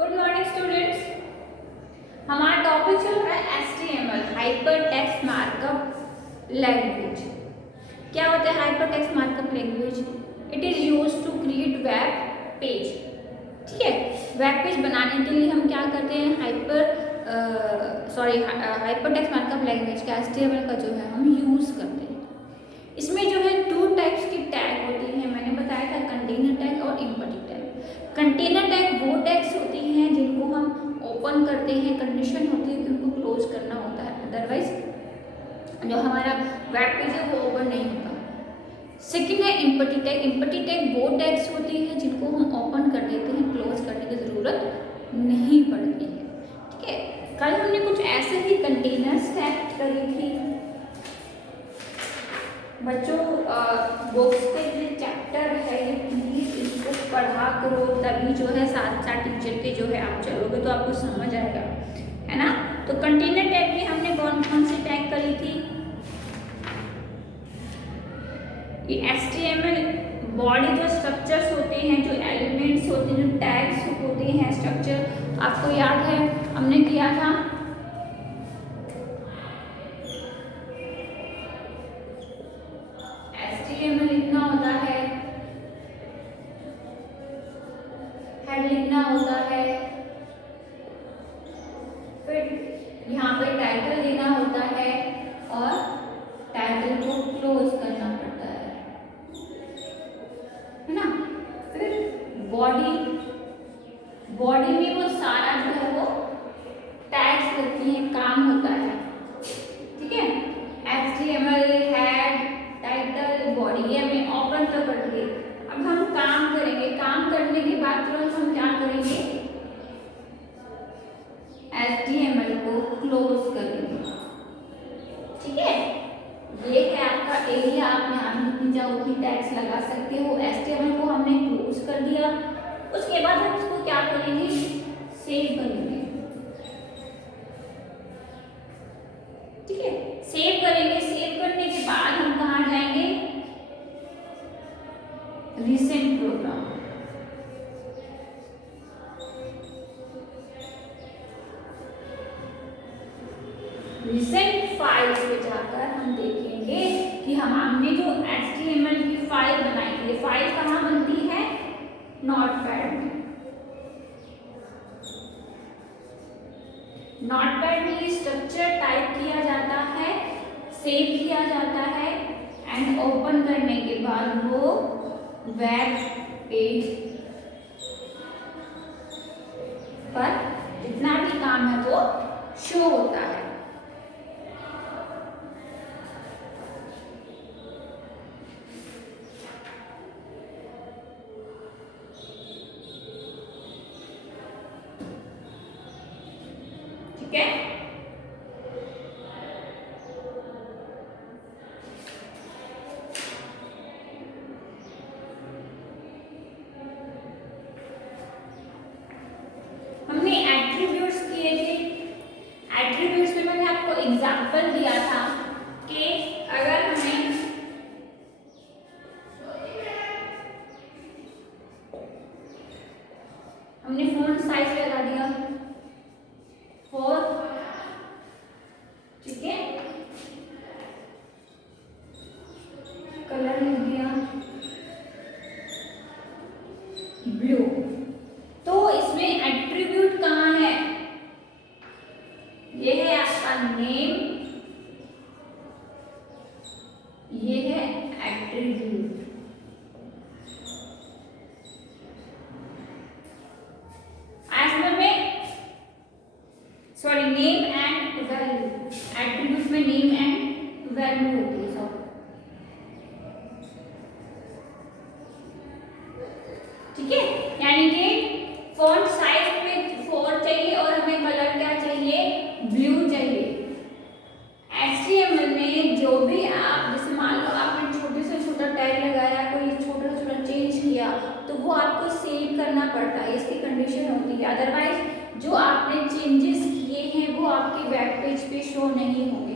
Good morning students. हमारा topic चल रहा है HTML hyper text markup language. क्या होता है hyper text markup language? It is used to create web page. ठीक है, वेब पेज बनाने के लिए हम क्या करते हैं, हाइपर टेक्स्ट मार्कअप लैंग्वेज का HTML का जो है हम यूज करते हैं। इसमें जो है दो टाइप्स की टैग होती हैं, मैंने बताया था कंटेनर टैग और इम्पॉर्टेंट टैग। कंटेनर टैग वो टैग्स होती हैं जिनको हम ओपन करते हैं, कंडीशन होती है कि उनको क्लोज करना होता है, अदरवाइज जो हमारा वेब पेज है वो ओपन नहीं होता। सेकेंड है इम्पॉर्टेंट टैग। इम्पॉर्टेंट टैग वो टैग्स होती है जिनको हम ओपन कर देते हैं, क्लोज करने की ज़रूरत नहीं पड़ती है। ठीक है, कल हमने कुछ ऐसे ही कंटेनर्स टैग करी थी बच्चों। बुक्स के जो चैप्टर है ये प्लीज इसको पढ़ा करो, तभी जो है साथ साथ टीचर के जो है आप चलोगे तो आपको समझ आएगा, है ना। तो कंटेनर टैग में हमने कौन कौन सी टैग करी थी? ये HTML बॉडी जो स्ट्रक्चर्स होते हैं, जो एलिमेंट्स होते हैं, जो टैग्स होते हैं, स्ट्रक्चर आपको याद है हमने किया था। HTML लिखना होता है, हेड लिखना होता है, फिर यहाँ पे टाइटल देना होता है और टाइटल को क्लोज करना पड़ता है ना। फिर बॉडी में वो सारा जो है वो टैग्स लगती है, काम होता है। ठीक है, HTML हेड टाइटल बॉडी, ये हमें ओपन तो कर दिए। अब हम काम करेंगे, काम करने के बाद तुरंत हम क्या करेंगे, HTML को क्लोज करेंगे। ठीक है, ये है आपका एरिया, आप यहाँ भी चाहो टैग्स लगा सकते हो। HTML को हमने क्लोज कर दिया, उसके बाद हम इसको क्या करेंगे, सेव करेंगे। ठीक है, सेव करेंगे। सेव करने के बाद हम कहाँ जाएंगे, रिसेंट प्रोग्राम। रिसेंट फाइल्स पे जाकर हम देखेंगे कि हमने जो HTML की फाइल बनाई थी, फाइल कहाँ बनती है, नोटपैड में। नोटपैड में ये स्ट्रक्चर टाइप किया जाता है, सेव किया जाता है एंड ओपन करने के बाद वो वेब पेज पर जितना भी काम है वो शो होता है। ठीक है, हमने एट्रीब्यूट्स किए थे। एट्रीब्यूट्स में मैंने आपको एग्जांपल दिया था कि अगर हमने फॉन्ट साइज लगा दिया 4, ठीक है, कलर लिख दिया ब्लू, तो इसमें एट्रीब्यूट कहाँ है, ये है आपका नेम, ये है attribute. Sorry, name and value, attribute में नेम एंड वैल्यू होती है सब। ठीक है, यानी कि फॉन्ट साइज में 4 चाहिए और हमें कलर क्या चाहिए, ब्लू चाहिए। HTML में जो भी आप, जैसे मान लो आपने छोटे से छोटा टैग लगाया, कोई छोटा से छोटा चेंज किया, तो वो आपको सेव करना पड़ता है, इसकी कंडीशन होती है। अदरवाइज जो आपने चेंजेस किए हैं वो आपके वेब पेज पे शो नहीं होंगे।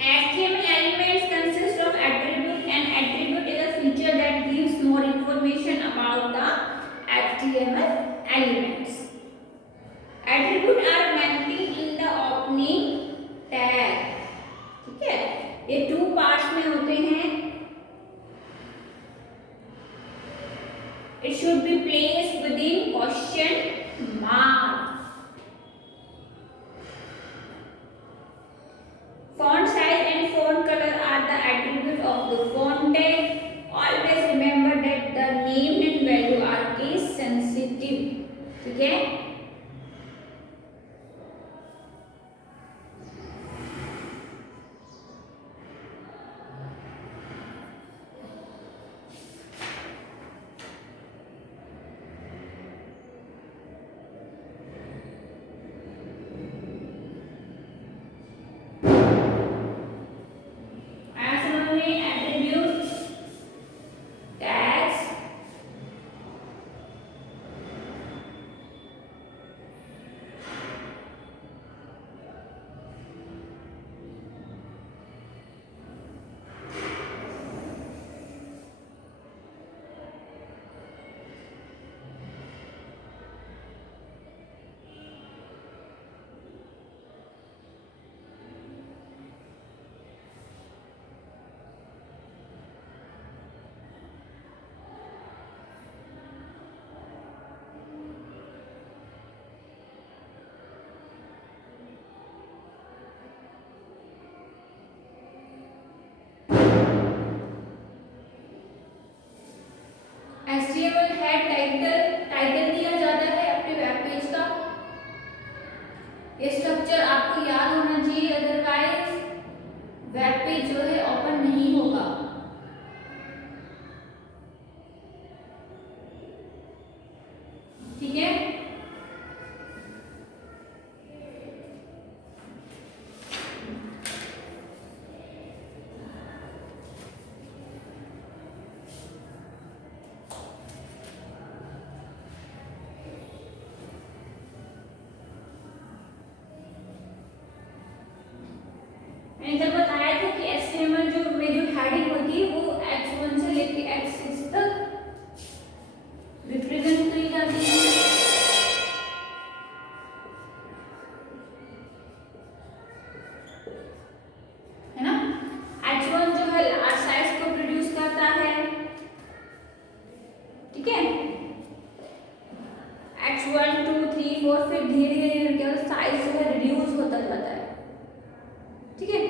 HTML elements consist of attribute and more information about the HTML elements. Attribute are maintained in the opening tag. ठीक है, ये 2 पार्ट्स में होते हैं. It should be placed within question mark. Font size and font color are the attributes of the font tag. Always remember that the name and value are case sensitive. ठीक है. HTML head title दिया जाता है अपने web page का. ये structure आपको याद होना चाहिए, अदरवाइज वेब पेज जो है ओपन नहीं होगा. ठीक है. मैंने जब बताया था कि HTML में जो हेडिंग होती है वो H1 से लेके H6 तक रिप्रेजेंट करी जाती है. है ना. H1 जो है लार्ज साइज को प्रोड्यूस करता है. ठीक है. H1 2 3 4 फिर धीरे धीरे क्या साइज जो है रिड्यूस होता जाता है. ठीक है.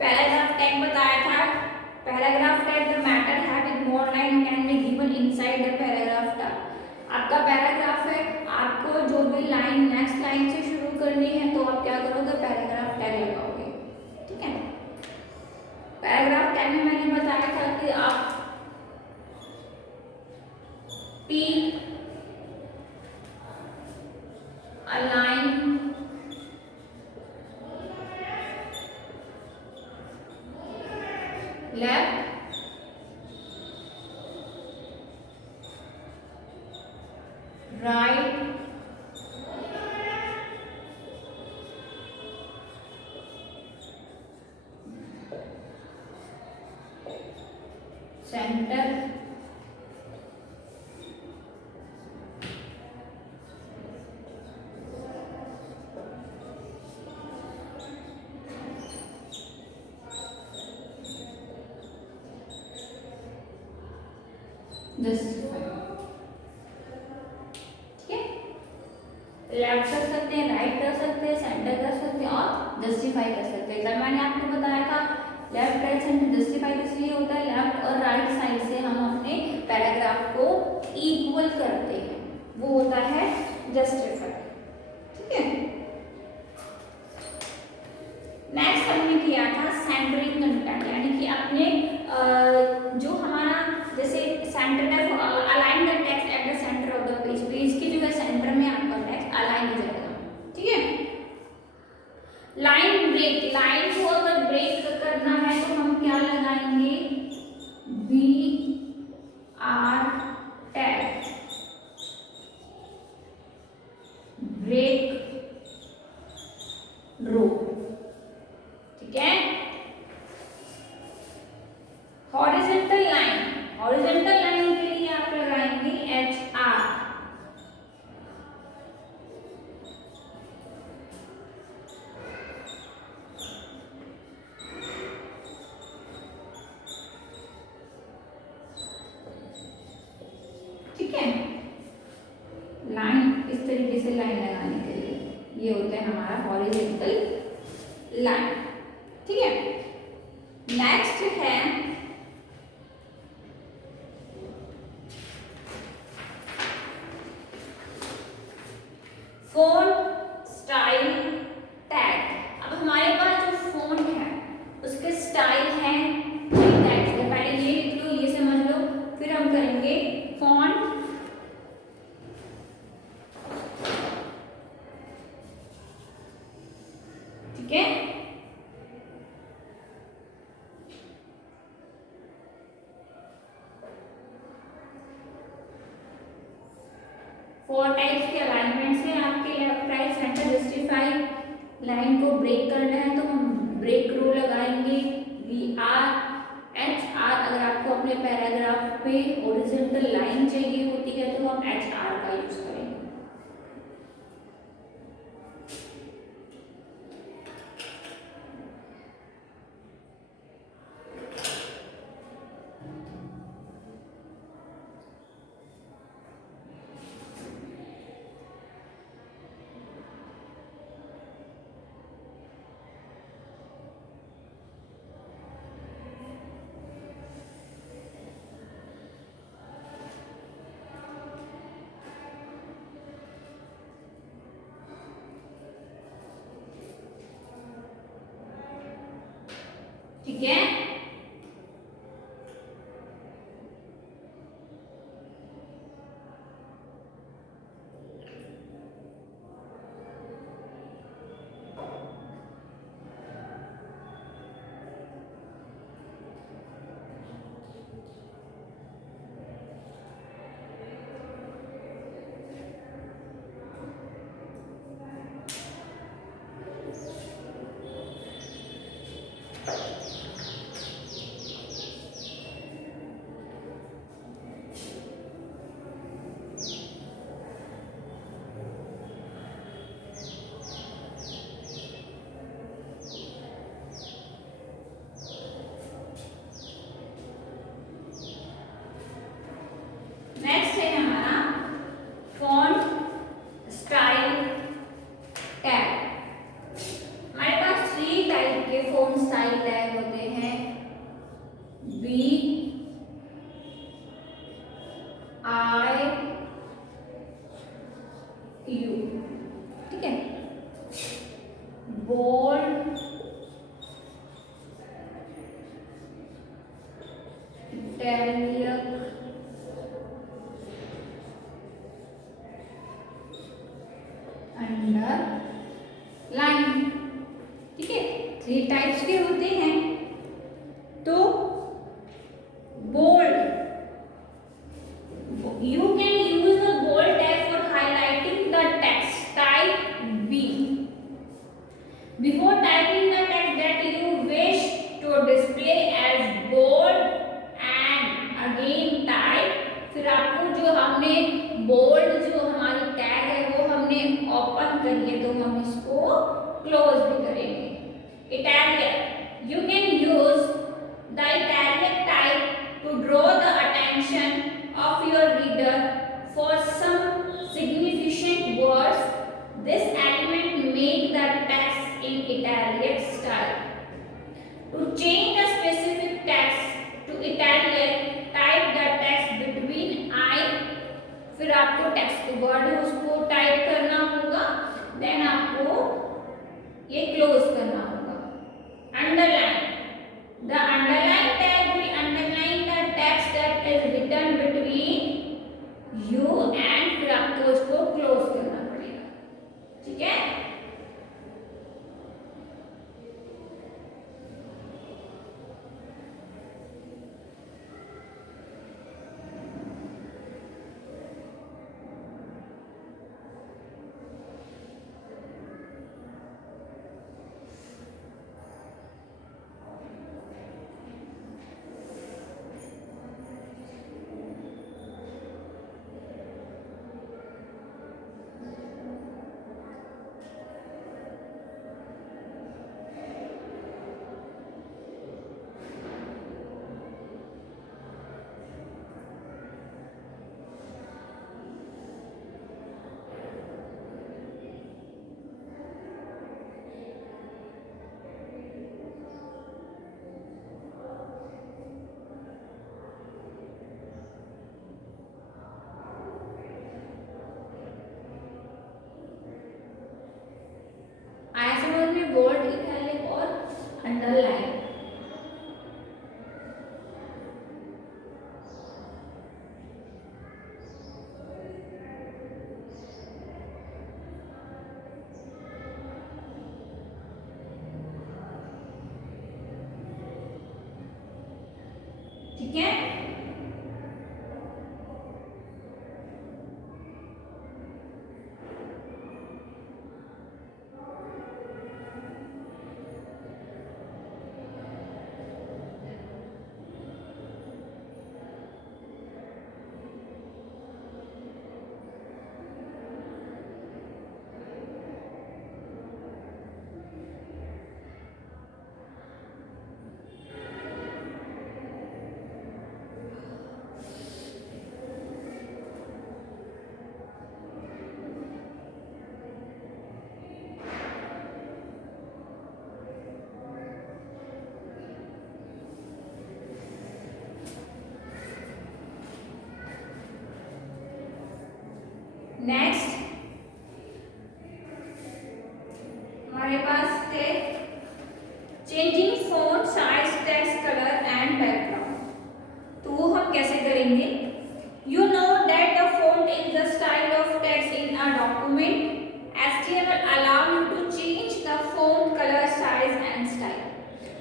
पैराग्राफ टैग बताया था. Paragraph tag the matter having more line can be given inside the paragraph tag. आपका पैराग्राफ है, आपको जो भी लाइन नेक्स्ट लाइन से शुरू करनी है तो आप क्या करोगे, पैराग्राफ टैग लगाओगे. ठीक है. पैराग्राफ टैग में मैंने बताया था कि आप P align left right centre justify. ठीक है. लेफ्ट कर सकते हैं, राइट कर सकते हैं, सेंटर कर सकते हैं और जस्टिफाई कर सकते हैं. कल मैंने आपको बताया था लेफ्ट राइट सेंटर जस्टिफाई इसलिए होता है, लेफ्ट और राइट साइड से हम अपने पैराग्राफ को इक्वल करते हैं, वो होता है जस्टिफाई. ठीक है. नेक्स्ट हमने किया था सेंटरिंग कंटेंट, यानी कि अपने जो हमारा जैसे सेंटर है align the text at the centre of the page. Page के जो है सेंटर में आपका टेक्स्ट अलाइन हो जाएगा. ठीक है. लाइन ब्रेक, लाइन को अगर ब्रेक करना है तो हम क्या लगाएंगे, BR टैग. ब्रेक रो. ठीक है. हॉरिजॉन्टल लाइन, हॉरिजॉन्टल लाइन के लिए आप लगाएंगे HR। ठीक है, लाइन इस तरीके से लाइन लगाने के लिए ये होता है हमारा हॉरिजॉन्टल लाइन। ठीक है, नेक्स्ट है फ़ॉन्ट स्टाइल टैग। अब हमारे पास जो फ़ॉन्ट है उसके स्टाइल है टैग। पहले ये लिख लो, ये समझ लो, फिर हम करेंगे फ़ॉन्ट ठीक है। फोर टाइप्स के अलाइनमेंट से आपके left right centre justify line को ब्रेक करना है तो हम ब्रेक रो लगाएंगे VRHR। अगर आपको अपने पैराग्राफ पे हॉरिजॉन्टल लाइन चाहिए होती है तो हम HR का यूज करेंगे। ठीक है, नेक्स्ट है हमारा फ़ॉन्ट स्टाइल टैग। हमारे पास 3 टाइप के फ़ॉन्ट स्टाइल टैग होते हैं, VIU। ठीक है, बोल्ड, इटैलिक, अंडर लाइन। ठीक है, 3 टाइप्स के होते हैं। तो bold, you can use the bold tag for highlighting the text. Type B before typing the text that you wish to display as bold, and again type। फिर आपको जो हमने बोल्ड जो हमारी टैग है वो हमने ओपन करी है तो हम इसको क्लोज भी करेंगे। Italic, you can use the italic type to draw the attention of your reader for some significant words. This element make the text in italic style. To change the specific text to italic, type the text between I। फिर आपको text word है उसको type करना होगा, then आपको ये close करना होगा। Underline, the underline tag will underline the text that is written between you and फिर आपको उसको क्लोज करना पड़ेगा। ठीक है, ठीक है। नेक्स्ट हमारे पास है changing font size text colour and background. तो वो हम कैसे करेंगे? You know that the font is the style of text in a document. HTML allow you to change the font color size and style।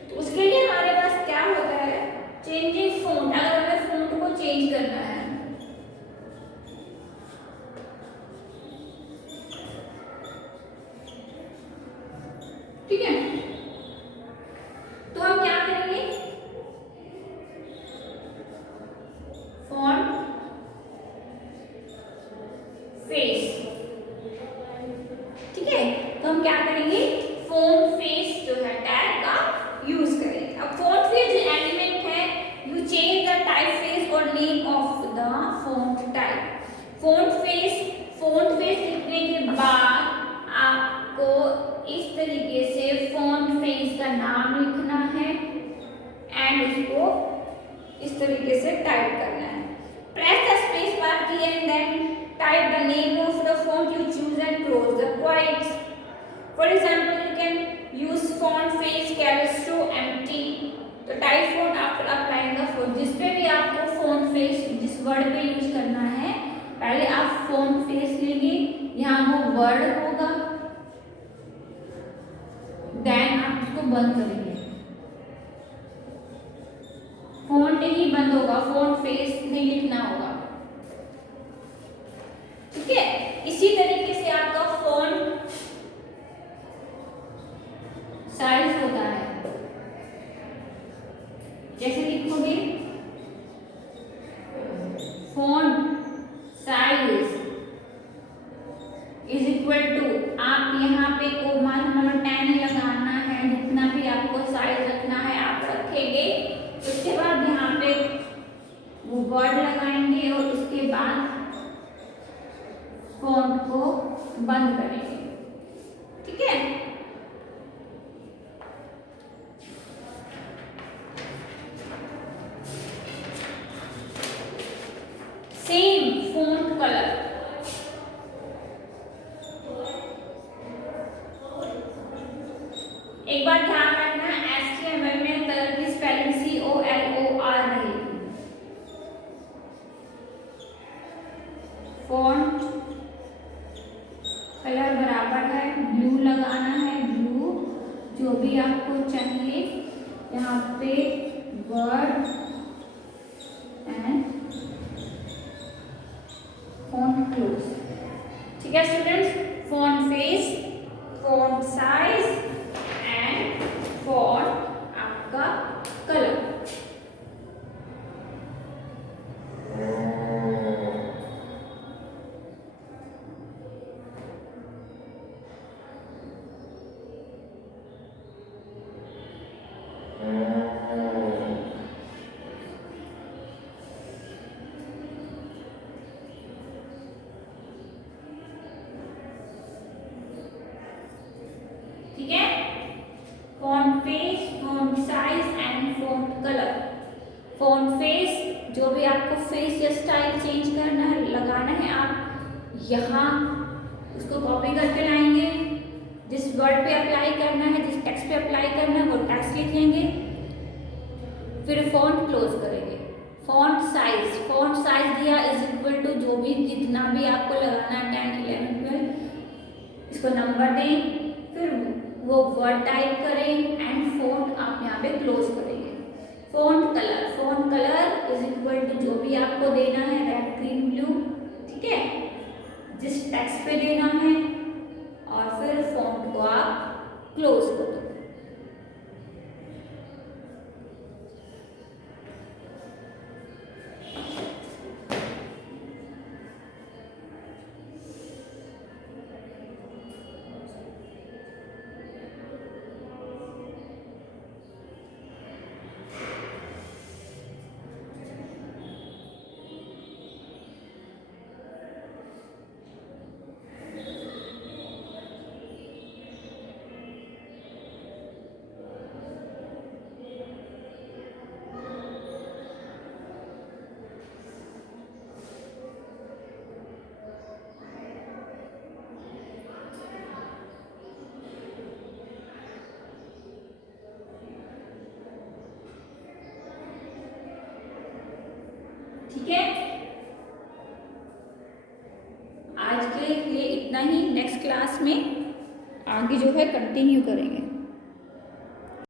तो उसके लिए हमारे पास क्या होता है? चेंजिंग फॉन्ट, अगर हमें फॉन्ट को चेंज करना है, ठीक है, तो हम क्या करेंगे? फॉन्ट फेस, ठीक है, तो हम क्या करेंगे? फॉन्ट फेस जो है टैग का यूज करेंगे। अब फॉन्ट फेस जो एलिमेंट है, you change the type face और name of the font type. Font face लिखने के बाद आपको इस तरीके से फॉन्ट फेस का नाम लिखना है एंड उसको इस तरीके से टाइप करना है। Press the space bar key and then type the name of the font you choose and close the quotes. For example you can use font face Calisto MT. तो type font after applying the font, जिस पे भी आपको font face जिस word पे use करना है, पहले आप फॉन्ट फेस लेंगे, यहाँ वो वर्ड होगा, देन आप उसको बंद करेंगे। फॉन्ट ही बंद होगा, फॉन्ट फेस नहीं लिखना होगा, ठीक है। इसी तरीके से आपका फॉन्ट साइज होता है, जैसे लिखोगे font size is equal to, आप यहाँ पे कोमा नंबर 10 लगाना है, जितना भी आपको साइज रखना है आप रखेंगे। उसके बाद यहाँ पे वो वर्ड लगाएंगे और उसके बाद फॉन्ट को बंद करेंगे, ठीक है। सेम फॉन्ट कलर, एक बार ध्यान रखना, HTML में कलर की स्पेलिंग COLOR रहेगी। फॉन्ट कलर बराबर है ब्लू लगाना है, ब्लू जो भी आपको चाहिए, यहाँ पे वर्ड एंड फॉन्ट क्लोज, ठीक है students. Font face, font size and font आपका कलर। ठीक है, font face, font size and font colour. Font face, जो भी आपको फेस या स्टाइल चेंज करना है, लगाना है, आप यहाँ उसको कॉपी करके लाएंगे, जिस वर्ड पे अप्लाई करना है, जिस टेक्स्ट पे अप्लाई करना है वो टेक्स्ट लिखेंगे, फिर फॉन्ट क्लोज करेंगे। फॉन्ट साइज दिया इज इक्वल टू जो भी जितना भी आपको लगाना है 10, 11, 12, इसको नंबर दें, फिर वो वर्ड टाइप करें एंड फॉन्ट आप यहाँ पे क्लोज करेंगे। फॉन्ट कलर भी आपको देना है रेड ग्रीन ब्लू, ठीक है, जिस टेक्स्ट पे देना है, और फिर फॉन्ट को आप क्लोज कर दो। ठीक है, आज के लिए इतना ही। नेक्स्ट क्लास में आगे जो है कंटिन्यू करेंगे।